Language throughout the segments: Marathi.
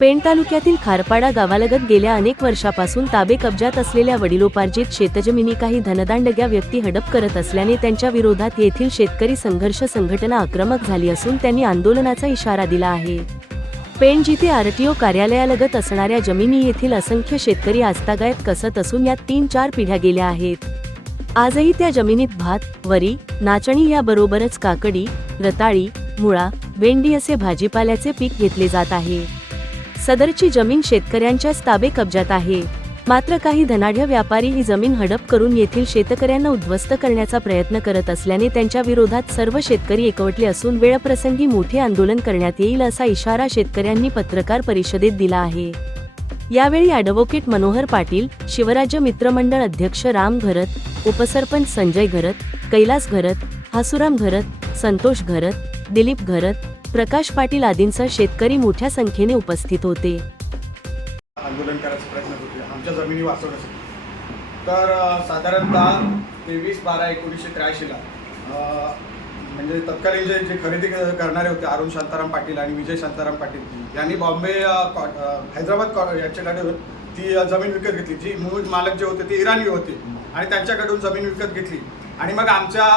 पेण तालुक्यातील खारपाडा गावालगत गेल्या अनेक वर्षापासून ताबे कब्जात असलेल्या वडिलोपार्जित शेतजमिनी काही धनदांडग्या व्यक्ती हडप करत असल्याने त्यांच्या विरोधात येथील शेतकरी संघर्ष संघटना आक्रमक झाली असून त्यांनी आंदोलनाचा इशारा दिला आहे. पेण जिथे आरटीओ कार्यालयालगत असणाऱ्या जमिनी येथील असंख्य शेतकरी आजतागायत कसत असून यात तीन चार पिढ्या गेल्या आहेत. आजही त्या जमिनीत भात वरी नाचणी याबरोबरच काकडी रताळी मुळा भेंडी असे भाजीपाल्याचे पीक घेतले जात आहे. सदरची जमीन शेतकऱ्यांच्याच ताबे कब्जात आहे. मात्र काही धनाढ्य व्यापारी ही जमीन हडप करून येथील शेतकऱ्यांना उद्ध्वस्त करण्याचा प्रयत्न करत असल्याने त्यांच्या विरोधात सर्व शेतकरी एकवटले असून वेळप्रसंगी मोठे आंदोलन करण्यात येईल असा इशारा शेतकऱ्यांनी पत्रकार परिषदेत दिला आहे. यावेळी ॲडव्होकेट मनोहर पाटील शिवराज्य मित्रमंडळ अध्यक्ष राम घरत उपसरपंच संजय घरत कैलास घरत हासुराम घरत संतोष घरत दिलीप घरत प्रकाश पाटील आदींसह शेतकरी मोठ्या संख्येने उपस्थित होते. आंदोलन करायचा प्रयत्न करतो आमच्या जमिनी वाचवण्यासाठी. तर साधारणतः तेवीस बारा एकोणीसशे त्र्याऐंशीला म्हणजे तत्कालीन जे जे खरेदी करणारे होते अरुण शांताराम पाटील आणि विजय शांताराम पाटील यांनी बॉम्बे कॉ- हैदराबाद कॉ- यांच्याकडे ती जमीन विकत घेतली. जी मूळ मालक जे होते ते इराणी होते. आणि त्यांच्याकडून जमीन विकत घेतली. आणि मग आमच्या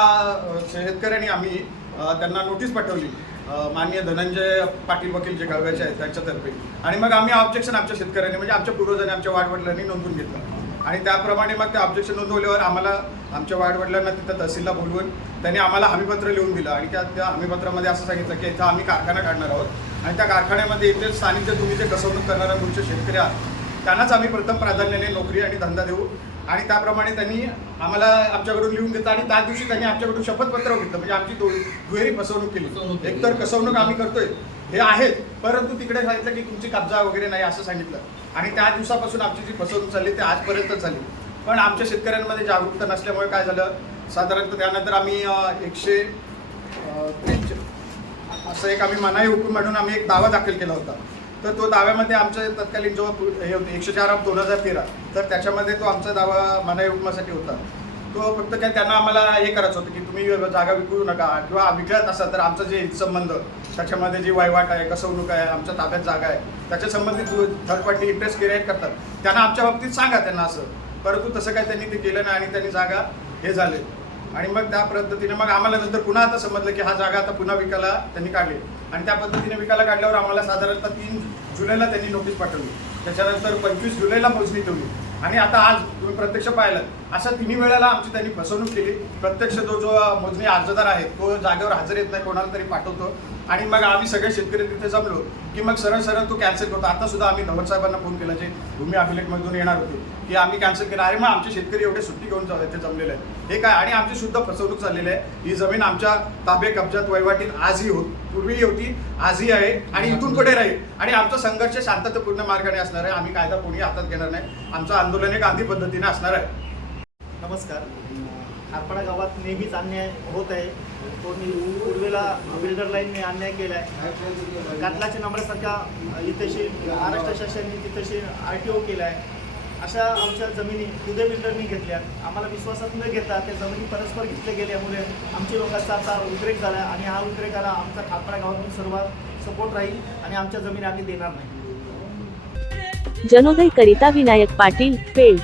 शेतकऱ्यांनी आम्ही त्यांना नोटीस पाठवली. माननीय धनंजय पाटील वकील जे कळव्याचे आहेत त्यांच्यातर्फे. आणि मग आम्ही ऑब्जेक्शन आमच्या शेतकऱ्यांनी म्हणजे आमच्या पूर्वजांनी आमच्या वाडवडिलांनी नोंदवून घेतलं. आणि त्याप्रमाणे मग ते ऑब्जेक्शन नोंदवल्यावर आम्हाला आमच्या वाडवडिलांना तिथं तहसीलला बोलवून त्यांनी आम्हाला हमीपत्र लिहून दिलं. आणि त्या त्या हमीपत्रामध्ये असं सांगितलं की इथं आम्ही कारखाना काढणार आहोत. आणि त्या कारखान्यामध्ये इथे स्थानिक जे तुम्ही जे कसवणूक करणाऱ्या तुमचे शेतकरी आहात त्यांनाच आम्ही प्रथम प्राधान्याने नोकरी आणि धंदा देऊ. आणि त्याप्रमाणे त्यांनी आम्हाला आमच्याकडून लिहून घेतलं आणि त्या दिवशी त्यांनी आमच्याकडून शपथपत्र घेतलं. म्हणजे आमची दुहेरी फसवणूक केली. एकतर कसवणूक आम्ही करतोय. हे आहेत परंतु तिकडे सांगितलं की तुमची कब्जा वगैरे नाही असं सांगितलं. आणि त्या दिवसापासून आमची जी फसवणूक झाली ते आजपर्यंत झाली. पण आमच्या शेतकऱ्यांमध्ये जागरूकता नसल्यामुळे काय झालं? साधारणतः त्यानंतर आम्ही एकशे त्रेचाळ- असं एक आम्ही मनाई हुकूम म्हणून आम्ही एक दावा दाखल केला होता. तर तो दाव्यामध्ये आमच्या तत्कालीन जो हे होते एकशे चार दोन हजार तेरा तर त्याच्यामध्ये तो आमचा दावा मनाई हुकमासाठी होता. तो फक्त काय त्यांना आम्हाला हे करायचं होतं की तुम्ही जागा विकू नका किंवा विकत असाल तर आमचं जे संबंध त्याच्यामध्ये जी वहिवाट आहे कसवणूक आहे आमच्या ताब्यात जागा आहे त्याच्या संबंधित थर्ड पार्टी इंटरेस्ट क्रिएट करतात त्यांना आमच्या बाबतीत सांगा त्यांना असं. परंतु तसं काय त्यांनी ते केलं नाही आणि त्यांनी जागा हे झाले. आणि मग त्या पद्धतीने मग आम्हाला नंतर पुन्हा आता समजलं की हा जागा आता पुन्हा विकायला त्यांनी काढली. आणि त्या पद्धतीने विकायला काढल्यावर आम्हाला साधारणतः तीन जुलैला त्यांनी नोटीस पाठवली. त्याच्यानंतर पंचवीस जुलैला मोजणी ठेवली. आणि आता आज तुम्ही प्रत्यक्ष पाहिलं अशा तिन्ही वेळेला आमची त्यांनी फसवणूक केली. प्रत्यक्ष जो जो मोजणी अर्जदार आहे तो जागेवर हजर येत नाही कोणाला तरी पाठवतो. आणि मग आम्ही सगळे शेतकरी तिथे जमलो की मग सरळ सरळ तो कॅन्सल करतो. आता सुद्धा आम्ही धवन साहेबांना फोन केला जे भूमी अभिलेखमधून येणार होते की आम्ही कॅन्सल केलं. अरे मग आमचे शेतकरी एवढे सुट्टी घेऊन जाऊ ते जमलेले आहेत. हे काय? आणि आमची शुद्ध फसवणूक झालेली आहे. ही जमीन आमच्या ताबे कब्जात वैवाटीत आजही होत. पूर्वीही होती आजही आहे आणि इथून पुढे राहील. आणि आमचा संघर्ष शांततापूर्ण मार्गाने असणार आहे. आम्ही कायदा कोणी हातात घेणार नाही. आमचं आंदोलन हे गांधी पद्धतीने असणार आहे. नमस्कार. खारपाडा गावात नेहमीच अन्याय होत आहे. कोणी पूर्वेला बिल्डर लाईनने अन्याय केला आहे कातलाच्या नंबरासारख्या इथेशी महाराष्ट्र शासनाने तिथेशी आर टी ओ केला आहे अशा आमच्या जमिनी उदय बिल्डरनी घेतल्या. आम्हाला विश्वासात न घेता त्या जमिनी परस्पर घेतल्या गेल्यामुळे आमच्या लोकांचा आता उद्रेक झाला आणि हा उद्रेकाला आमचा खारपाडा गावातून सर्वात सपोर्ट राहील आणि आमच्या जमिनी आम्ही देणार नाही. जनोदय करिता विनायक पाटील पेड